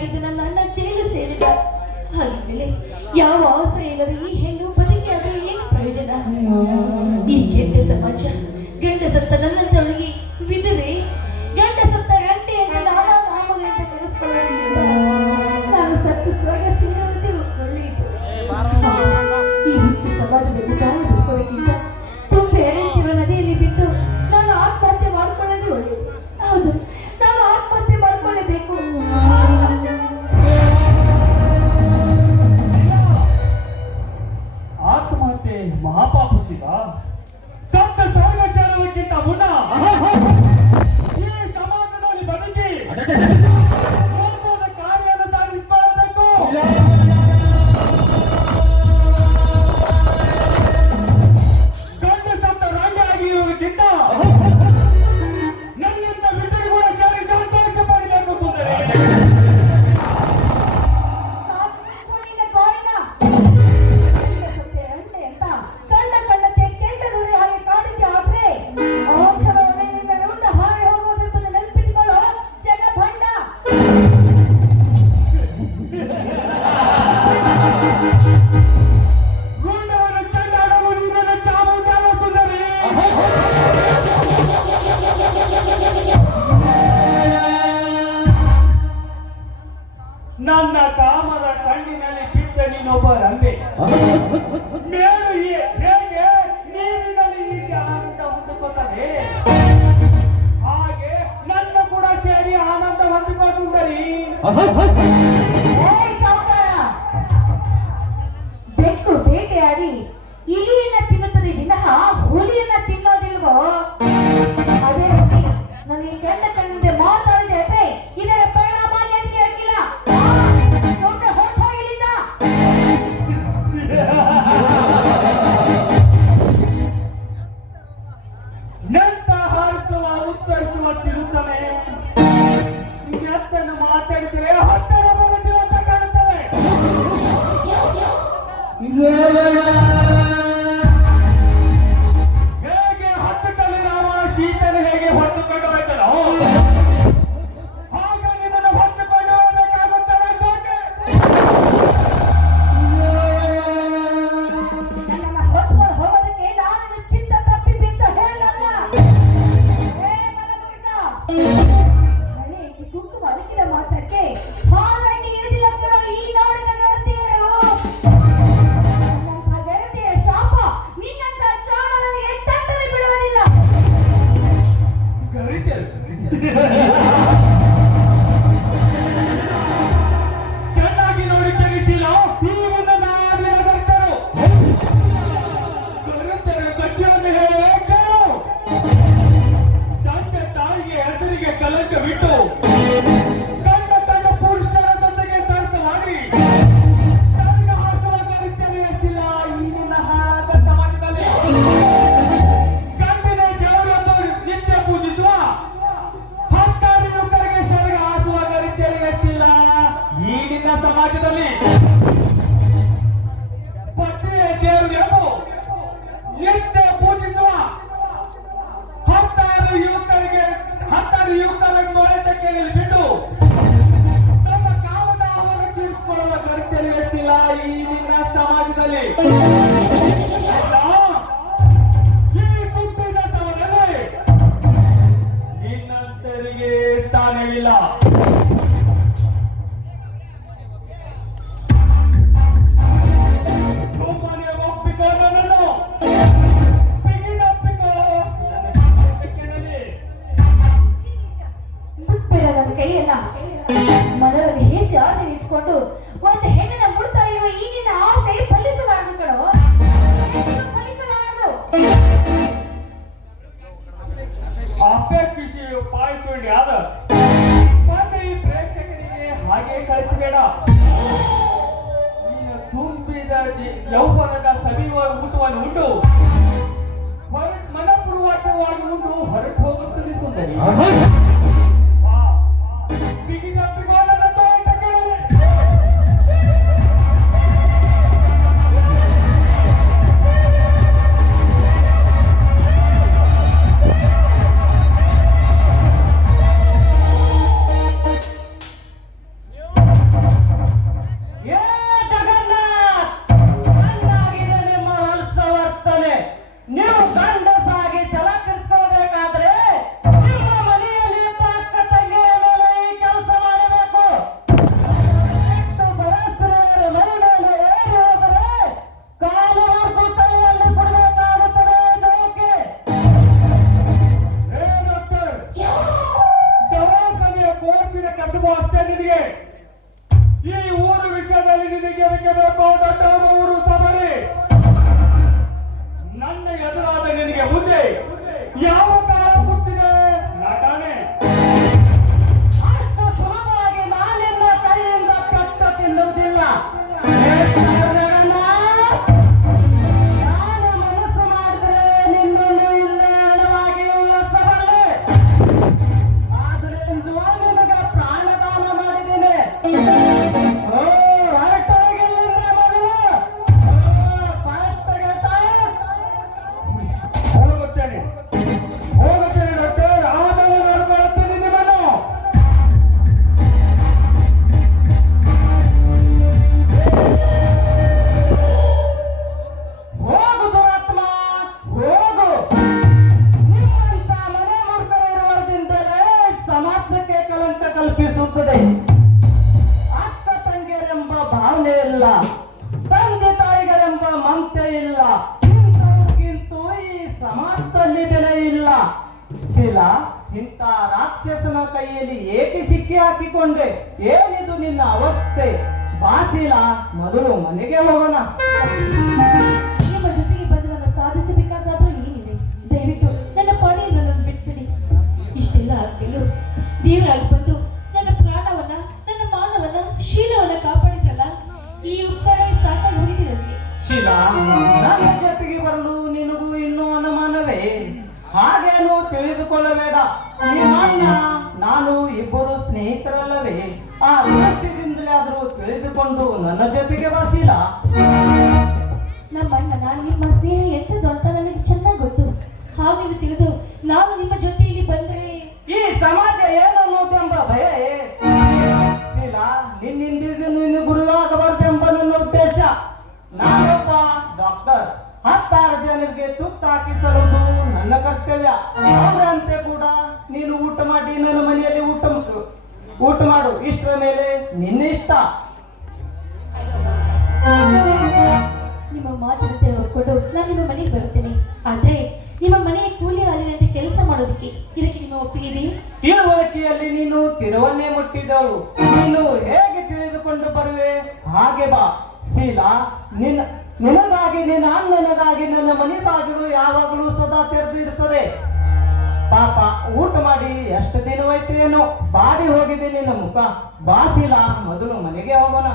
ಆಗಿದ್ದ ನನ್ನ ಅಣ್ಣ ಜೈಲು ಸೇರಿದ. ಹಾಗಿದ್ಮೇಲೆ ಯಾವ ಆಸರೆ ಇಲ್ಲದ ಈ ಹೆಣ್ಣು ಬದುಕಿ ಆದ್ರೆ ಏನು ಪ್ರಯೋಜನ? ಈ ಕೆಟ್ಟ ಸಮಾಜ ಗಂಡ ಸತ್ತ ನನ್ನಂತವಳಿಗೆ ವಿಧವೆ, ಗಂಡ ಸತ್ತ ಗಂಟೆ ಅಂತ ಮಾಮೂಲಿಂದ ಕರೆಸ್ಕೊಳ್ಳೋದ್ರಿಂದ ನಾನು ಸತ್ತು ಸ್ವರ್ಗ ಸಿಗುವಂತೆ ಒಳ್ಳೆಯಿತು. ಈ ಹುಚ್ಚು ಸಮಾಜದಲ್ಲಿ ಬಾಳ ಬದುಕೋದಕ್ಕಿಂತ ತುಂಬೆ ಹರಿಯುತ್ತಿರುವ ನದಿಯಲ್ಲಿ ಬಿದ್ದು ನಾನು ಆತ್ಮಹತ್ಯೆ ಮಾಡ್ಕೊಳ್ಳೋದೇ ಒಳ್ಳೆಯದು. ಹೌದು, ನಾನು ಆತ್ಮಹತ್ಯೆ ಮಾಡ್ಕೊಳ್ಳೇಬೇಕು. ಆತ್ಮಹತ್ಯೆ ಮಹಾಪಾಪ ಶಿವ. ಸತ್ತ ಸರ್ವಶಾಲಕ್ಕಿಂತ ಮುನ್ನ ಈ ಸಮಾಜದಲ್ಲಿ ಬದುಕಿ ಕಾರ್ಯವನ್ನು ಸಾಧಿಸಿಕೊಳ್ಳಬೇಕು. ಗಂಡು ಸತ್ತ ರಂಗ ಆಗಿರುವುದಕ್ಕಿಂತ ನನ್ನಿಂದ ವಿಧಿ ಕೂಡ ಶಾಲೆ ಸಂತೋಷ ಪಡಬೇಕು. ಕುಂದರೆ ನನ್ನ ಕಾಮದ ಕಣ್ಣಿನಲ್ಲಿ ಬಿದ್ದ ನೀನೊಬ್ಬ ರಂಬೆ. ಮೇಲು ಹೇಗೆ ನೀರಿನಲ್ಲಿ ಈಶ ಆನಂದ ಹೊಂದಿಕೊಳ್ಳುತ್ತದೆ, ಹಾಗೆ ನನ್ನ ಕೂಡ ಸೇರಿ ಆನಂದ ಹೊಂದಿಕೊಳ್ಳುತ್ತರಿ. ಬೆಕ್ಕು ಬೇಟೆಯಾಡಿ ಇಲಿಯನ್ನ ತಿನ್ನುತ್ತದೆ ವಿನಃ ಹುಲಿಯನ್ನ ತಿನ್ನೋದಿಲ್ವೋ? ಅದೇ ರೀತಿ ನನಗೆ ಕೆಟ್ಟ ಕಣ್ಣಿಂದ ಮಾತಾಡಿದೆ ಅಂದ್ರೆ ಇದರ ಪರಿಣಾಮ ನೆನಪಿ ಆಗಿಲ್ಲ. ನಂತ ಹಾರಿಸುವ ಉತ್ತರಿಸುವ ತಿರುತ್ತವೆ. ಎತ್ತನ್ನು ಮಾತಾಡಿದರೆ ಹತ್ತರ ಬರುತ್ತಿರುವಂತ ಕಾಣುತ್ತವೆ. ಹೇಗೆ ಹತ್ತುಕಲ್ಲಿ ರಾಮ ಸೀತನು ಹೇಗೆ ಹೊತ್ತುಕೊಂಡು ಹೋಯ್ತನೋ ಆಗ ನಿನ್ನನ್ನು ಹೊತ್ತುಕೊಂಡು ಹೋಗಬೇಕಾಗುತ್ತದೆ. ನನ್ನನ್ನ ಹೊತ್ಕೊಂಡು ಹೋಗೋದಕ್ಕೆ ನಾನು ಚಿಂತ ತಪ್ಪಿದ್ದಂತ ಹೇಳಲ್ಲ. ನನಗೆ ದುಡ್ಡು ಅದಕ್ಕಿದ ಮಾತ್ರಕ್ಕೆ ಹಾಗಾಗಿ ಇಳಿದಿಲ್ಲ ಈ ನಾಡಿನ ಗೆಳತಿಯರು. ನನ್ನಂಥ ಗೆಳತಿಯ ಶಾಪ ನಿನ್ನಂಥ ಚಾಣನಿಗೆ ತಟ್ಟನೆ ಬಿಡುವುದಿಲ್ಲ. ಚೆನ್ನಾಗಿ ನೋಡಿ ತಿಳಿಸಿಲ್ಲ. ಈ ಮುಂದೆ ನಾಡಿನ ಭಕ್ತರು ಕರುತ್ತಾರೆ ಕಟ್ಟಿಯನ್ನು ಹೇಳೋ ತಂದೆ ತಾಯಿಗೆ ಹೆಸರಿಗೆ ಕಲಂಕ ಬಿಟ್ಟು ಗಂಡ ತನ್ನ ಪುರುಷರ ಜೊತೆಗೆ ಸರ್ಕ ಮಾಡಿ ಸರ್ಗ ಹಾಕುವ ಕರುತ್ತಾರೆ ಎಷ್ಟಿಲ್ಲ ಈಗಿನ ಹಾಳಾದ ಸಮಾಜದಲ್ಲಿ. ಗಂಡಿನ ದೇವರನ್ನು ನಿತ್ಯ ಪೂಜಿಸುವ ಹತ್ತಾರು ಯುವಕರಿಗೆ ಸರ್ಗ ಹಾಕುವ ಕರುತ್ತಾರೆ ಎಷ್ಟಿಲ್ಲ ಈಗಿನ ಸಮಾಜದಲ್ಲಿ. ಪತಿಯ ದೇವರನ್ನು ನಿತ್ಯ ಪೂಜಿಸುವ ಹತ್ತಾರು ಯುವಕರನ್ನು ಒಳತಕ್ಕೆ ಬಿಟ್ಟು ತಮ್ಮ ಕಾಮದಾಹವನ್ನು ತೀರಿಸಿಕೊಳ್ಳುವ ಕರ್ತವ್ಯ ಎಷ್ಟಿಲ್ಲ ಈಗಿನ ಸಮಾಜದಲ್ಲಿ. ಈ ಕುಟುಂಬದ ಸಮಯದಲ್ಲಿ ನಿನ್ನಂತರಿಗೆ ಸ್ಥಾನವಿಲ್ಲ. ಸುಮ್ಮನೆ ಒಪ್ಪಿಕೋ ನನ್ನನ್ನು. ಬಿಟ್ಬಿಡ ನನ್ನ ಕೈಯಲ್ಲ. ಮನದಲ್ಲಿ ಹೇಸಿ ಆಸೆ ಇಟ್ಕೊಂಡು ಒಂದು ಹೆಣ್ಣನ್ನ ಮುಡ್ತಾ ಇರುವ ಈಗಿನ ಆಸೆ ಫಲಿಸಲಾರದು ಕಣೋ, ಫಲಿಸಲಾರದು. ಅಪೇಕ್ಷಿಸಿ ಪಾಯಿಕೊಂಡು ಆದ ಬಂದ ಈ ಪ್ರೇಕ್ಷಕರಿಗೆ ಹಾಗೆ ಕಳಿಸಬೇಡ. ನೀನು ತುಂಬಿದ ಯೌವನದ ಸವಿಯುವ ಊಟವನ್ನು ಉಂಡು ಮನಪೂರ್ವಕವಾಗಿ ಉಂಡು ಹೊರಟು ಹೋಗುತ್ತದೆ ಸುಂದರಿ. ಬಿಗಿದಪ್ಪಿಗೋಲನ್ನು ತೋಟ ಕೇಳಿದೆ. ನಿನಗೆ ಅದಕ್ಕೆ ಬೇಕೋ ದೊಡ್ಡವರು ಸಬರಿ. ನನ್ನ ಎದುರಾದ ನಿನಗೆ ಮುಂದೆ ಯಾವ ಕಾಲ ಗೊತ್ತಿದೆ ನಟಾನೆ. ಅಷ್ಟು ಸುಲಭವಾಗಿ ನಾನಿನ್ನ ಕೈಯಿಂದ ಪೆಟ್ಟು ತಿನ್ನುವುದಿಲ್ಲ. ನಾನು ಮನಸ್ಸು ಮಾಡಿದ್ರೆ ನಿನ್ನನ್ನು ಇಲ್ಲೇ ಹಣವಾಗಿ ಉಳಿಸಬಲ್ಲೆ. ಆದ್ರೆ ಇಂದು ನಿನಗ ಪ್ರಾಣದಾನ ಮಾಡಿದ್ದೇನೆ. ಓ, ಹೊರಟೋಗಿಲ್ಲಿಂದ ಮೊದಲು. Fast get out. ಹೋಗುತ್ತೇನೆ ಡಾಕ್ಟರ್. ಆಮೇಲೆ ನೋಡ್ಕೊಳ್ತೀನಿ ನಿಮ್ಮನ್ನು. ಹೋಗು ದುರಾತ್ಮ, ಹೋಗು. ನಿಮ್ಮಂತ ಮನೆ ಮೂರ್ಖರಿರುವುದರಿಂದಲೇ ಸಮಾಜಕ್ಕೆ ಕಳಂಕ ಕಲ್ಪಿಸುತ್ತದೆ. ಅಕ್ಕ ತಂಗಿಯರೆಂಬ ಭಾವನೆ ಇಲ್ಲ, ತಂದೆ ತಾಯಿಗಳೆಂಬ ಮಮತೆ ಇಲ್ಲ. ಇಂಥವ್ರಿಗಿಂತೂ ಈ ಸಮಾಜದಲ್ಲಿ ಬೆಲೆ ಇಲ್ಲ. ಶೀಲಾ, ಇಂಥ ರಾಕ್ಷಸನ ಕೈಯಲ್ಲಿ ಏಕೆ ಸಿಕ್ಕಿ ಹಾಕಿಕೊಂಡೆ? ಏನಿದು ನಿನ್ನ ಅವಸ್ಥೆ? ಬಾ ಶೀಲಾ, ಮೊದಲು ಮನೆಗೆ ಹೋಗೋಣ. ನಿಮ್ಮ ಜೊತೆಗೆ ಬಂದು ನನ್ನ ಸಾಧಿಸಬೇಕಾದಾದ್ರೂ ಏನಿದೆ? ದಯವಿಟ್ಟು ನನ್ನ ಪಾಡಿಯನ್ನು ನನ್ನನ್ನು ಬಿಟ್ಬಿಡಿ. ಇಷ್ಟೆಲ್ಲ ಆದ್ಮೇಲೂ ದೇವರಾಗಿ ಬಂದು ನನ್ನ ಪ್ರಾಣವನ್ನ, ನನ್ನ ಮಾನವನ್ನ, ಶೀಲವನ್ನ ಕಾಪಾಡಿದ್ರಲ್ಲ, ಈ ಉಪಕಾರ ಸಾಕಾಗಿ ಹೊಡಿದೆ ನನಗೆ. ಶೀಲಾ, ನನ್ನ ಜೊತೆಗೆ ಬರಲು ನಿನಗೂ ಇನ್ನೂ ಅನುಮಾನವೇ? ಹಾಗೇನು ತಿಳಿದುಕೊಳ್ಳಬೇಡ. ನಿಮ್ಮಣ್ಣ ನಾನು ಇಬ್ಬರು ಸ್ನೇಹಿತರಲ್ಲವೇ? ಆ ದೃಷ್ಟಿಯಿಂದಲೇ ಆದರೂ ತಿಳಿದುಕೊಂಡು ನನ್ನ ಜೊತೆಗೆ ಬಾ ಶೀಲಾ. ನಮ್ಮಣ್ಣ ನಾನು ನಿಮ್ಮ ಸ್ನೇಹ ಎಂಥದ್ದು ಅಂತ ನನಗೆ ಚೆನ್ನಾಗಿ ಗೊತ್ತು. ಹಾಗೆಂದು ತಿಳಿದು ನಾನು ನಿಮ್ಮ ಜೊತೆಯಲ್ಲಿ ಬಂದ್ರೆ ಈ ಸಮಾಜ ಏನು ಅನ್ನೋದೆಂಬ ಭಯ. ಶೀಲಾ, ನಿನ್ನಿಂದಿಗೂ ನೀನು ಗುರುವಾಗಬಾರದೆಂಬ ನನ್ನ ಉದ್ದೇಶ. ನಾನೊಬ್ಬ ಡಾಕ್ಟರ್. 16 ಜನರಿಗೆ ತುತ್ತ ಹಾಕಿಸಲುವುದು ನನ್ನ ಕರ್ತವ್ಯ. ಅವರಂತೆ ಕೂಡ ನೀನು ಊಟ ಮಾಡಿ ನನ್ನ ಮನೆಯಲ್ಲಿ ಊಟ ಮಾಡು. ಇಷ್ಟರ ಮೇಲೆ ನಿನ್ನ ಇಷ್ಟ. ನಿಮ್ಮ ಮಾತಿನಂತೆ ನೋಡ್ಕೊಂಡು ನಾನು ನಿಮ್ಮ ಮನೆಗೆ ಬರ್ತೇನೆ. ಆದ್ರೆ ನಿಮ್ಮ ಮನೆಯ ಕೂಲಿ ಹಾಲಿನಂತೆ ಕೆಲಸ ಮಾಡೋದಕ್ಕೆ ಇದಕ್ಕೆ ನಿಮ್ಮ ಒಪ್ಪಿಗೆ ಇದೆಯೇ? ತಿಳುವಳಿಕೆಯಲ್ಲಿ ನೀನು ತಿರುವನ್ನೇ ಮುಟ್ಟಿದವಳು. ನೀನು ಹೇಗೆ ತಿಳಿದುಕೊಂಡು ಬರುವೆ ಹಾಗೆ ಬಾ ಶೀಲಾ. ನಿನಗಾಗಿ, ನಿನ್ನ ಅಣ್ಣನಿಗಾಗಿ ನನ್ನ ಮನೆ ಬಾಗಿಲು ಯಾವಾಗಲೂ ಸದಾ ತೆರೆದು ಇರ್ತದೆ. ಪಾಪ, ಊಟ ಮಾಡಿ ಎಷ್ಟು ದಿನವೈತೇನೋ, ಬಾಡಿ ಹೋಗಿದೆ ನಿನ್ನ ಮುಖ. ಬಾ ಶೀಲಾ, ಮೊದಲು ಮನೆಗೆ ಹೋಗೋಣ.